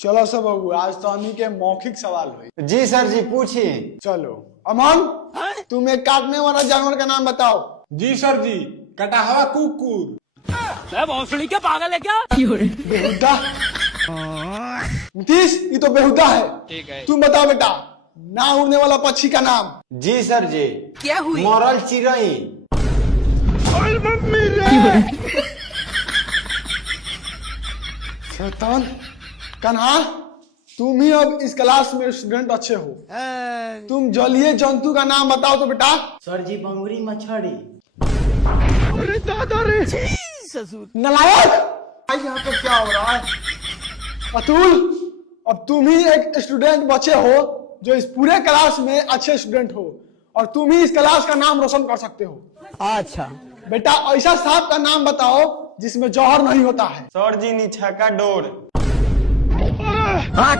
चलो सब बबू, आज तो हमी के मौखिक सवाल हुई। जी सर जी पूछिए। चलो अमन, तुम एक काटने वाला जानवर का नाम बताओ। जी सर जी, कटा हुआ कुकुर। भोसड़ी क्या पागल है क्या? बेहुदा। नीतीश, ये तो बेहुदा है। ठीक है। तुम बताओ बेटा, ना उड़ने वाला पक्षी का नाम। जी सर जी। क्या हुई? मोरल चिड़ई। शैतान। कन्हा, तुम ही अब इस क्लास में स्टूडेंट अच्छे हो। तुम जलीय जंतु का नाम बताओ तो बेटा। सर जी बंगुरी मछली। अरे दादा रे, नलायक। यहाँ पर क्या हो रहा है? अतुल, अब तुम ही एक स्टूडेंट बचे हो जो इस पूरे क्लास में अच्छे स्टूडेंट हो, और तुम ही इस क्लास का नाम रोशन कर सकते हो। अच्छा बेटा, ऐसा सांप का नाम बताओ जिसमें जौहर नहीं होता है। सर जी नीचा का डोर। बात